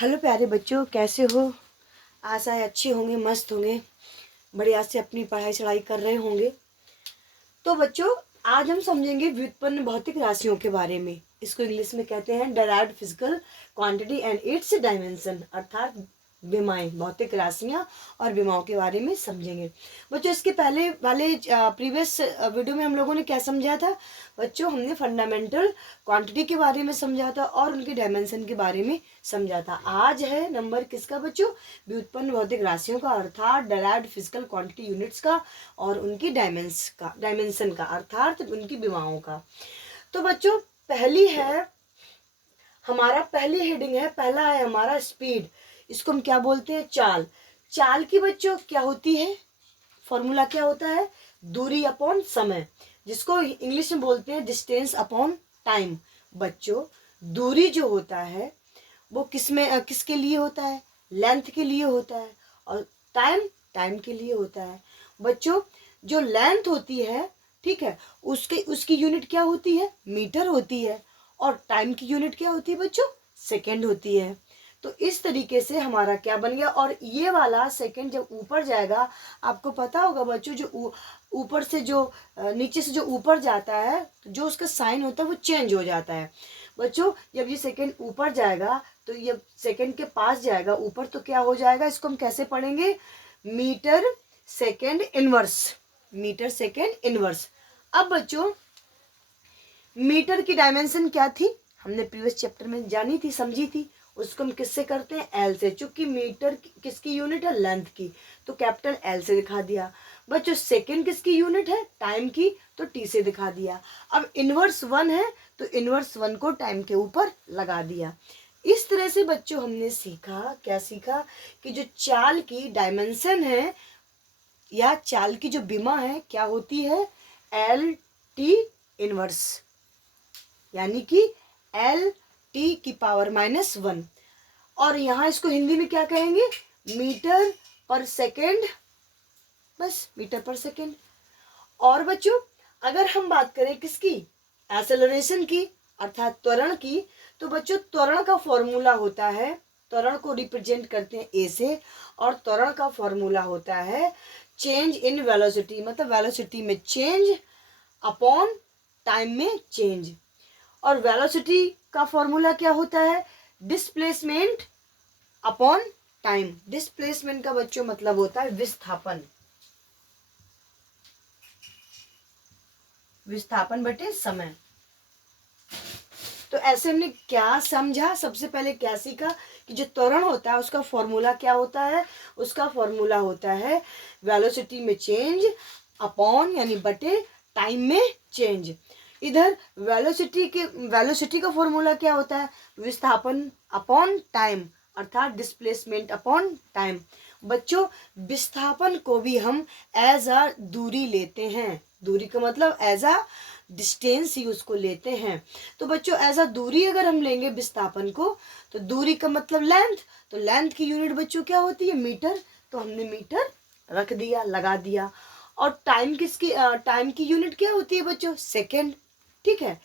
Hello प्यारे बच्चों, कैसे हो? आशा है अच्छे होंगे, मस्त होंगे, बढ़िया से अपनी पढ़ाई चढ़ाई कर रहे होंगे। तो बच्चों, आज हम समझेंगे व्युत्पन्न भौतिक राशियों के बारे में। इसको इंग्लिश में कहते हैं derived physical quantity and it's dimension, अर्थात विमाएं, भौतिक राशियां और विमाओं के बारे में समझेंगे। बच्चों, इसके पहले वाले प्रीवियस वीडियो में हम लोगों ने क्या समझा था? बच्चों, हमने फंडामेंटल क्वांटिटी के बारे में समझा था और उनके डायमेंशन के बारे में समझा था। आज है नंबर किसका बच्चों? व्युत्पन्न भौतिक राशियों का, अर्थात डेराइव्ड फिजिकल क्वांटिटी यूनिट्स का और उनकी डायमेंशन का अर्थात उनकी विमाओं का। तो बच्चों, पहली हेडिंग है, पहला है हमारा स्पीड। इसको हम क्या बोलते हैं? चाल। चाल की बच्चों क्या होती है? फॉर्मूला क्या होता है? दूरी अपॉन समय, जिसको इंग्लिश में बोलते हैं डिस्टेंस अपॉन टाइम। बच्चों, दूरी जो होता है वो किसके लिए होता है? लेंथ के लिए होता है। और टाइम के लिए होता है। बच्चों, जो लेंथ होती है, ठीक है, उसकी यूनिट क्या होती है? मीटर होती है। और टाइम की यूनिट क्या होती है बच्चों? सेकेंड होती है। तो इस तरीके से हमारा क्या बन गया। और ये वाला सेकेंड जब ऊपर जाएगा, आपको पता होगा बच्चों, जो ऊपर से जो नीचे से जो ऊपर जाता है, तो जो उसका साइन होता है वो चेंज हो जाता है। बच्चों, जब ये सेकेंड ऊपर जाएगा, तो ये सेकेंड के पास जाएगा ऊपर, तो क्या हो जाएगा? इसको हम कैसे पढ़ेंगे? Metre second inverse. Metre second inverse. अब बच्चों, मीटर की डायमेंशन क्या थी? हमने प्रीवियस चैप्टर में जानी थी, समझी थी। उसको हम किससे करते हैं? एल से। चूंकि मीटर किसकी यूनिट है? लेंथ की, तो कैपिटल एल से दिखा दिया। बच्चों, सेकेंड किसकी यूनिट है? टाइम की, तो टी से दिखा दिया। अब इनवर्स 1 है, तो इनवर्स 1 को टाइम के ऊपर लगा दिया। इस तरह से बच्चों हमने सीखा, क्या सीखा? कि जो चाल की डायमेंशन है या चाल की जो विमा है, क्या होती है? एल टी इनवर्स, यानी कि एल टी की पावर -1। और यहां इसको हिंदी में क्या कहेंगे? मीटर पर सेकेंड। बस, मीटर पर सेकेंड। और बच्चों, अगर हम बात करें किसकी? एक्सेलरेशन की, अर्थात त्वरण की, तो बच्चों त्वरण का फॉर्मूला होता है, त्वरण को रिप्रेजेंट करते हैं ए से, और त्वरण का फॉर्मूला होता है चेंज इन वेलोसिटी, मतलब वेलोसिटी में चेंज अपॉन टाइम में चेंज। और वेलोसिटी का फॉर्मूला क्या होता है? Displacement upon time. डिस्प्लेसमेंट का बच्चों मतलब होता है विस्थापन। विस्थापन बटे समय। तो ऐसे हमने क्या समझा? सबसे पहले क्या सीखा? कि जो त्वरण होता है उसका फॉर्मूला क्या होता है? उसका फॉर्मूला होता है वेलोसिटी में चेंज अपॉन, यानी बटे टाइम में चेंज। इधर वेलोसिटी का फॉर्मूला क्या होता है? विस्थापन अपॉन टाइम, अर्थात डिस्प्लेसमेंट अपॉन टाइम। बच्चों, विस्थापन को भी हम एज अ दूरी लेते हैं। दूरी का मतलब एज अ डिस्टेंस ही उसको लेते हैं। तो बच्चों, ऐसा दूरी अगर हम लेंगे विस्थापन को, तो दूरी का मतलब लेंथ, तो लेंथ की यूनिट बच्चों क्या होती है? मीटर। तो हमने मीटर रख दिया, लगा दिया। और टाइम की यूनिट क्या होती है बच्चों? सेकेंड। ठीक है,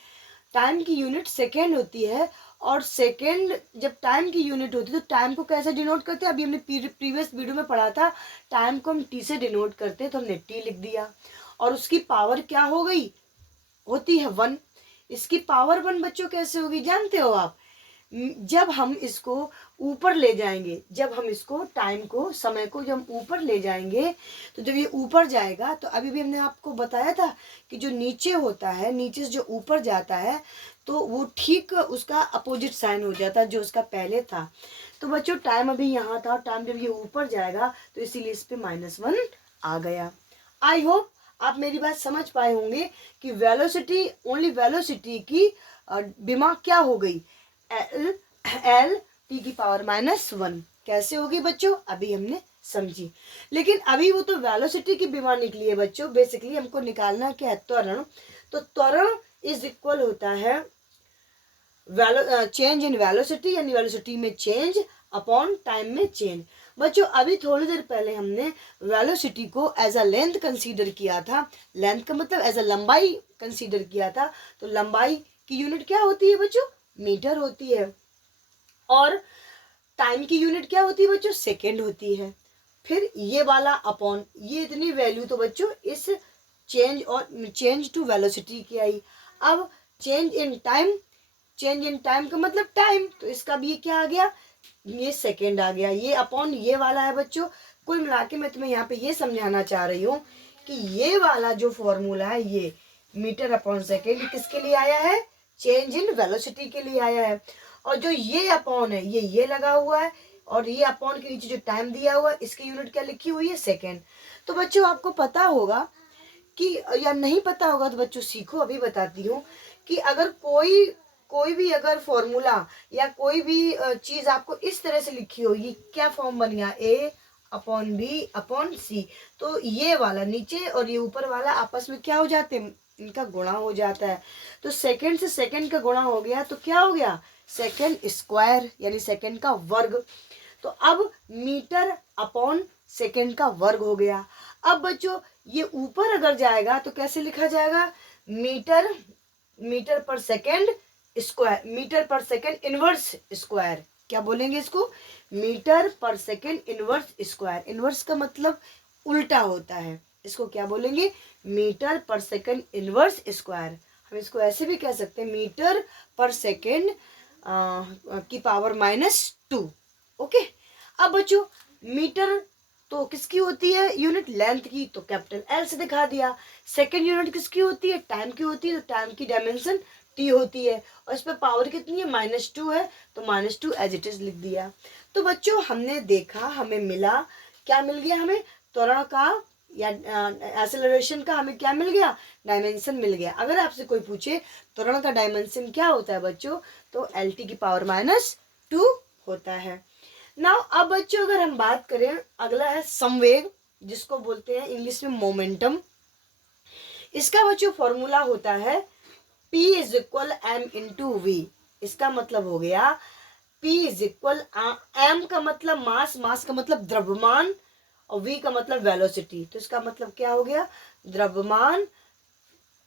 टाइम की यूनिट सेकेंड होती है। और सेकेंड जब टाइम की यूनिट होती है, तो टाइम को कैसे डिनोट करते हैं? अभी हमने प्रीवियस वीडियो में पढ़ा था, टाइम को हम टी से डिनोट करते हैं, तो हमने टी लिख दिया। और उसकी पावर क्या हो गई? होती है 1। इसकी पावर 1 बच्चों कैसे होगी जानते हो आप? जब हम इसको ऊपर ले जाएंगे, जब हम इसको टाइम को, समय को जब ऊपर ले जाएंगे, तो जब ये ऊपर जाएगा, तो अभी भी हमने आपको बताया था कि जो नीचे होता है, नीचे से जो ऊपर जाता है, तो वो ठीक उसका अपोजिट साइन हो जाता है जो उसका पहले था। तो बच्चों, टाइम अभी यहाँ था, टाइम जब ये ऊपर जाएगा, तो इसीलिए इस पे -1 आ गया। आई होप आप मेरी बात समझ पाए होंगे कि वेलोसिटी, ओनली वेलोसिटी की विमा क्या हो गई? एल टी की पावर -1। कैसे होगी बच्चों? अभी हमने समझी। लेकिन अभी वो तो वेलोसिटी की विमा निकली है बच्चों। बेसिकली हमको निकालना क्या है? त्वरण। तो त्वरण इज इक्वल होता है चेंज इन वेलोसिटी, यानी वेलोसिटी में चेंज अपॉन टाइम में चेंज। बच्चों, अभी थोड़ी देर पहले हमने वेलोसिटी को एज अ लेंथ कंसीडर किया था। लेंथ का मतलब एज अ लंबाई कंसीडर किया था। तो लंबाई की यूनिट क्या होती है बच्चों? मीटर होती है। और टाइम की यूनिट क्या होती है बच्चों, सेकेंड होती है। फिर ये वाला अपॉन ये इतनी वैल्यू तो बच्चों इस चेंज टू वेलोसिटी की आई। अब चेंज इन टाइम का मतलब टाइम, तो इसका भी ये क्या आ गया, ये सेकेंड आ गया। ये अपॉन ये वाला है बच्चों। कुल मिला के मैं तुम्हें यहाँ पे ये समझाना चाह रही हूँ कि ये वाला जो फॉर्मूला है ये मीटर अपॉन सेकेंड किसके लिए आया है, चेंज इन वेलोसिटी के लिए आया है। और जो ये अपॉन है ये लगा हुआ है, और ये अपॉन के नीचे जो टाइम दिया हुआ है इसकी यूनिट क्या लिखी हुई है, सेकेंड। तो बच्चों आपको पता होगा कि, या नहीं पता होगा तो बच्चों सीखो, अभी बताती हूँ कि अगर कोई भी अगर फॉर्मूला या कोई भी चीज आपको इस तरह से लिखी होगी, क्या फॉर्म बन गया, ए अपॉन बी अपॉन सी, तो ये वाला नीचे और ये ऊपर वाला आपस में क्या हो जाते हैं, इनका गुणा हो जाता है। तो सेकंड से सेकंड का गुणा हो गया तो क्या हो गया, सेकंड स्क्वायर, यानी सेकंड का वर्ग। तो अब मीटर अपॉन सेकंड का वर्ग हो गया। अब बच्चों ये ऊपर अगर जाएगा तो कैसे लिखा जाएगा, मीटर पर सेकंड स्क्वायर, मीटर पर सेकंड इनवर्स स्क्वायर। क्या बोलेंगे इसको, मीटर पर सेकंड इनवर्स स्क्वायर। इनवर्स का मतलब उल्टा होता है, इसको क्या बोलेंगे, मीटर पर सेकंड इनवर्स स्क्वायर। हम इसको ऐसे भी कह सकते हैं, मीटर पर सेकंड की पावर -2। ओके। अब बच्चों मीटर तो किसकी होती है यूनिट, लेंथ की, तो कैपिटल एल से दिखा दिया। सेकंड यूनिट किसकी होती है, टाइम की होती है, तो टाइम की डायमेंशन टी होती है, और इस पर पावर कितनी है, -2 है, तो -2 एज इट इज लिख दिया। तो बच्चों हमने देखा, हमें मिला, क्या मिल गया, हमें त्वरण का या एक्सेलरेशन का हमें क्या मिल गया, डायमेंशन मिल गया। अगर आपसे कोई पूछे त्वरण का डायमेंशन क्या होता है बच्चों, तो LT की पावर -2 होता है। नाउ अब बच्चों अगर हम बात करें, अगला है संवेग, जिसको बोलते हैं इंग्लिश में मोमेंटम। इसका बच्चों फॉर्मूला होता है P = m/v। इसका मतलब हो गया P = m का मतलब मास, मास का मतलब द्रव्यमान, और v का मतलब वेलोसिटी। तो इसका मतलब क्या हो गया, द्रव्यमान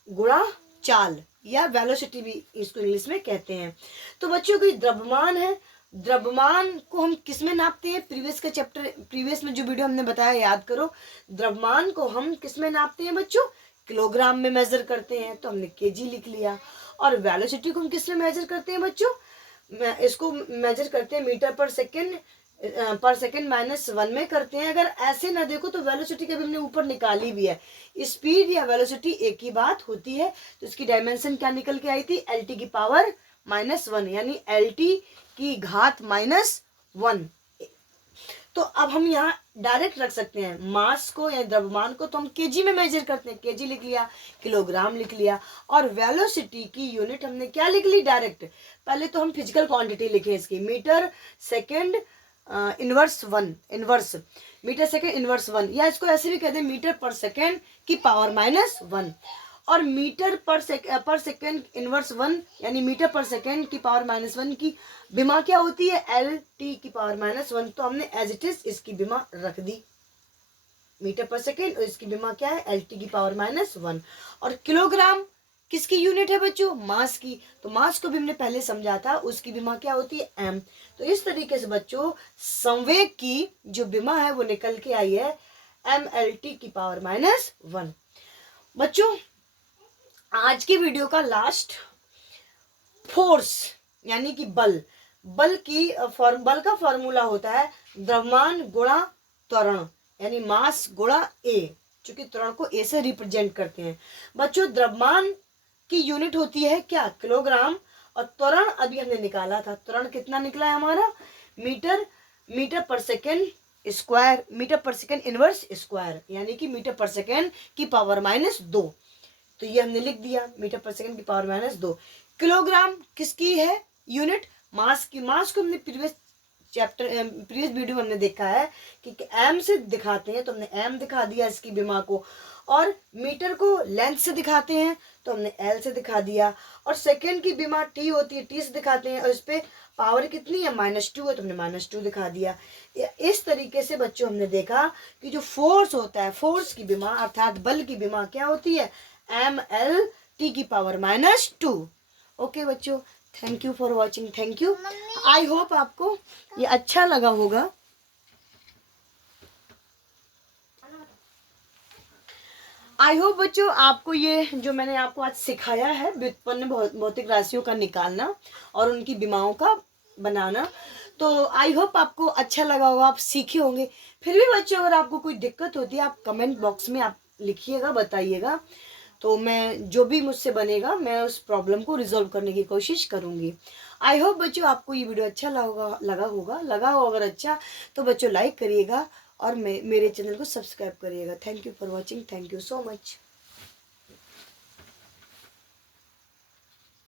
गुणा चाल, या वेलोसिटी भी इसको इंग्लिश में कहते हैं। तो बच्चों की द्रव्यमान है, द्रव्यमान को हम किस में नापते हैं, प्रीवियस में जो वीडियो हमने बताया याद करो। द्रव्यमान को हम किस में नापते हैं बच्चों, किलोग्राम में मेजर करते हैं, तो हमने केजी लिख लिया। और वेलोसिटी को हम किस में मेजर करते हैं बच्चों, इसको मेजर करते हैं मीटर पर सेकेंड -1 में करते हैं। अगर ऐसे ना देखो तो वेलोसिटी कभी हमने ऊपर निकाली भी है, स्पीड या वेलोसिटी एक ही बात होती है। तो इसकी डायमेंशन क्या निकल के आई थी, LT की पावर -1, यानी LT की घात -1। तो अब हम यहाँ डायरेक्ट रख सकते हैं मास को या द्रव्यमान को, तो हम केजी में मेजर करते हैं, केजी लिख लिया, किलोग्राम लिख लिया। और वेलोसिटी की यूनिट हमने क्या लिख ली डायरेक्ट, पहले तो हम फिजिकल क्वांटिटी लिखे इसकी, मीटर सेकेंड इनवर्स 1, या इसको ऐसे भी कहते हैं मीटर पर सेकेंड की पावर -1। और मीटर पर सेकेंड इनवर्स 1 यानी मीटर पर सेकेंड की पावर -1 की विमा क्या होती है, LT की पावर -1। तो हमने एज इट इज इसकी विमा रख दी, मीटर पर सेकेंड, और इसकी विमा क्या है, LT की पावर -1। और किलोग्राम किसकी यूनिट है बच्चों, मास की। तो मास को भी हमने पहले समझा था, उसकी विमा क्या होती है, m। तो इस तरीके से बच्चों संवेग की जो विमा है वो निकल के आई है mLT की पावर -1। बच्चों आज की वीडियो का लास्ट, फोर्स यानी कि बल का फॉर्मूला होता है द्रव्यमान गुणा त्वरण, यानी मास गुणा A, क्योंकि त्वरण को A से रिप्रेजेंट करते हैं। बच्चों द्रव्यमान की यूनिट होती है क्या, किलोग्राम, और त्वरण अभी हमने निकाला था, त्वरण कितना निकला है हमारा, मीटर पर सेकेंड स्क्वायर, मीटर पर सेकेंड इनवर्स स्क्वायर, यानी कि मीटर पर सेकेंड की पावर -2। तो ये हमने लिख दिया, मीटर पर सेकेंड की पावर -2। किलोग्राम किसकी है यूनिट, मास की। मास को हमने प्रीवियस वीडियो में हमने देखा है कि m से दिखाते हैं, तो हमने m दिखा दिया इसकी विमा को। और मीटर को लेंथ से दिखाते हैं तो हमने L से दिखा दिया। और सेकेंड की विमा T होती है, T से दिखाते हैं, और इस पे पावर कितनी है, -2 है, तो हमने -2 दिखा दिया। इस तरीके से बच्चों हमने देखा कि जो फोर्स होता है, फोर्स की विमा अर्थात बल की विमा क्या होती है, mLT की पावर -2। ओके बच्चों, thank you for watching, thank you. I hope आपको ये अच्छा लगा होगा। आई होप बच्चों आपको ये जो मैंने आपको आज सिखाया है व्युत्पन्न भौतिक राशियों का निकालना और उनकी विमाओं का बनाना, तो आई होप आपको अच्छा लगा होगा, आप सीखे होंगे। फिर भी बच्चों अगर आपको कोई दिक्कत होती है आप कमेंट बॉक्स में आप लिखिएगा, बताइएगा, तो मैं जो भी मुझसे बनेगा मैं उस प्रॉब्लम को रिजॉल्व करने की कोशिश करूँगी। आई होप बच्चों आपको ये वीडियो अच्छा लगा हो अगर अच्छा तो बच्चों लाइक करिएगा और मेरे चैनल को सब्सक्राइब करिएगा। Thank you for watching, thank you so much.